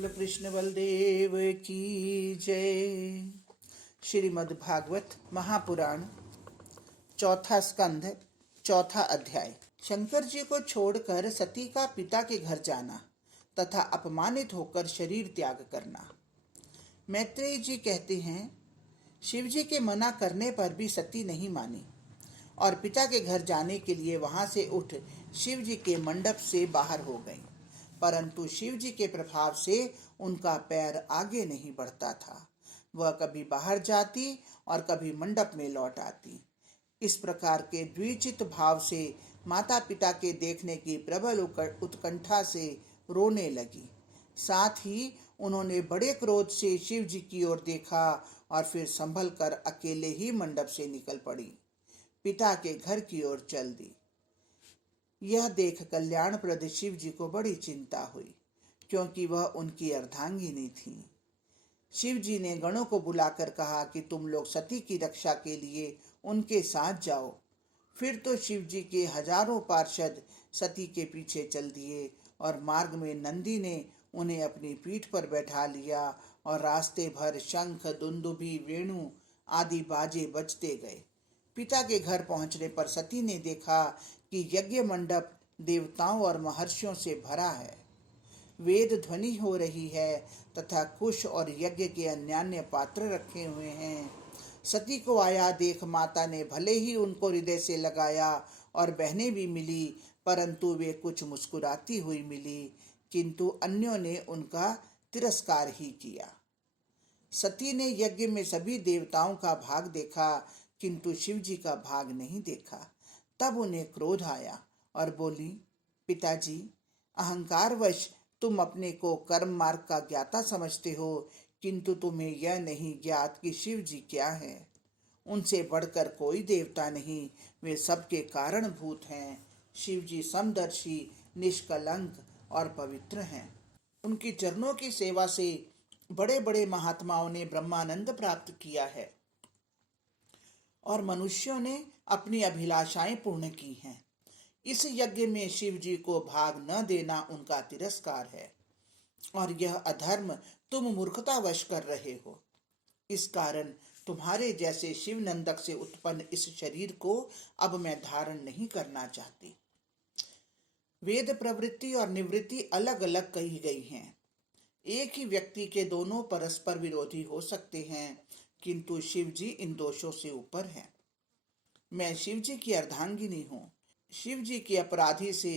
बोलो कृष्ण बलदेव की जय। श्रीमद् भागवत महापुराण चौथा स्कंध चौथा अध्याय। शंकर जी को छोड़कर सती का पिता के घर जाना तथा अपमानित होकर शरीर त्याग करना। मैत्रेय जी कहते हैं, शिव जी के मना करने पर भी सती नहीं मानी और पिता के घर जाने के लिए वहां से उठ शिव जी के मंडप से बाहर हो गई, परंतु शिव जी के प्रभाव से उनका पैर आगे नहीं बढ़ता था। वह कभी बाहर जाती और कभी मंडप में लौट आती। इस प्रकार के द्विचित भाव से माता पिता के देखने की प्रबल उत्कंठा से रोने लगी। साथ ही उन्होंने बड़े क्रोध से शिव जी की ओर देखा और फिर संभल कर अकेले ही मंडप से निकल पड़ी, पिता के घर की ओर चल दी। यह देख कल्याणप्रद शिव जी को बड़ी चिंता हुई, क्योंकि वह उनकी अर्धांगिनी थी। शिव जी ने गणों को बुलाकर कहा कि तुम लोग सती की रक्षा के लिए उनके साथ जाओ। फिर तो शिव जी के हजारों पार्षद सती के पीछे चल दिए और मार्ग में नंदी ने उन्हें अपनी पीठ पर बैठा लिया और रास्ते भर शंख, दुंदुभी, वेणु आदि बाजे बजते गए। पिता के घर पहुंचने पर सती ने देखा कि यज्ञ मंडप देवताओं और महर्षियों से भरा है। वेद ध्वनि हो रही है तथा कुश और यज्ञ के अन्यान्य पात्र रखे हुए हैं। सती को आया देख माता ने भले ही उनको हृदय से लगाया और बहनें भी मिली, परंतु वे कुछ मुस्कुराती हुई मिली, किंतु अन्यों ने उनका तिरस्कार ही किया। सती ने यज्ञ में सभी देवताओं का भाग देखा, किंतु शिव जी का भाग नहीं देखा। तब उन्हें क्रोध आया और बोली, पिताजी, अहंकारवश तुम अपने को कर्म मार्ग का ज्ञाता समझते हो, किंतु तुम्हें यह नहीं ज्ञात कि शिव जी क्या है। उनसे बढ़कर कोई देवता नहीं, वे सबके कारणभूत हैं। शिव जी समदर्शी, निष्कलंक और पवित्र हैं। उनकी चरणों की सेवा से बड़े बड़े महात्माओं ने ब्रह्मानंद प्राप्त किया है और मनुष्यों ने अपनी अभिलाषाएं पूर्ण की हैं। इस यज्ञ में शिव जी को भाग न देना उनका तिरस्कार है और यह अधर्म तुम मूर्खतावश कर रहे हो। इस कारण तुम्हारे जैसे शिव नंदक से उत्पन्न इस शरीर को अब मैं धारण नहीं करना चाहती। वेद प्रवृत्ति और निवृत्ति अलग अलग कही गई हैं। एक ही व्यक्ति के दोनों परस्पर विरोधी हो सकते हैं, किंतु शिव जी इन दोषों से ऊपर हैं। मैं शिव जी की अर्धांगिनी हूँ। शिव जी के अपराधी से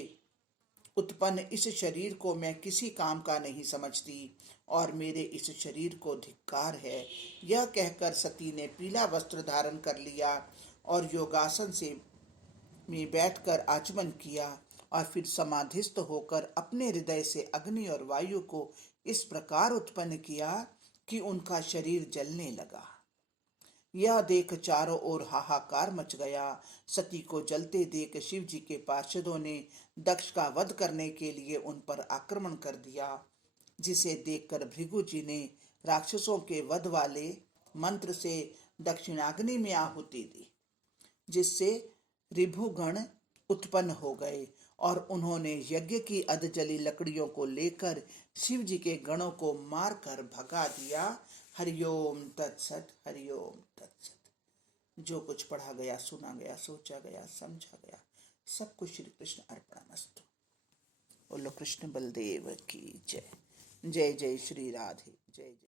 उत्पन्न इस शरीर को मैं किसी काम का नहीं समझती और मेरे इस शरीर को धिक्कार है। यह कहकर सती ने पीला वस्त्र धारण कर लिया और योगासन से में बैठकर आचमन किया और फिर समाधिस्थ होकर अपने हृदय से अग्नि और वायु को इस प्रकार उत्पन्न किया कि उनका शरीर जलने लगा। यह देख चारों ओर हाहाकार मच गया। सती को जलते देख शिव जी के पार्षदों ने दक्ष का वध करने के लिए उन पर आक्रमण कर दिया, जिसे देखकर भृगु जी ने राक्षसों के वध वाले मंत्र से दक्षिणाग्नि में आहुति दी, जिससे ऋभुगण उत्पन्न हो गए और उन्होंने यज्ञ की अधजली लकड़ियों को लेकर शिव जी के गणों को मारकर भगा दिया। हरिओम तत्सत, हरिओम तत्सत। जो कुछ पढ़ा गया, सुना गया, सोचा गया, समझा गया, सब कुछ श्री कृष्ण अर्पणमस्तु। बोलो कृष्ण बलदेव की जय। जय जय श्री राधे। जय जय।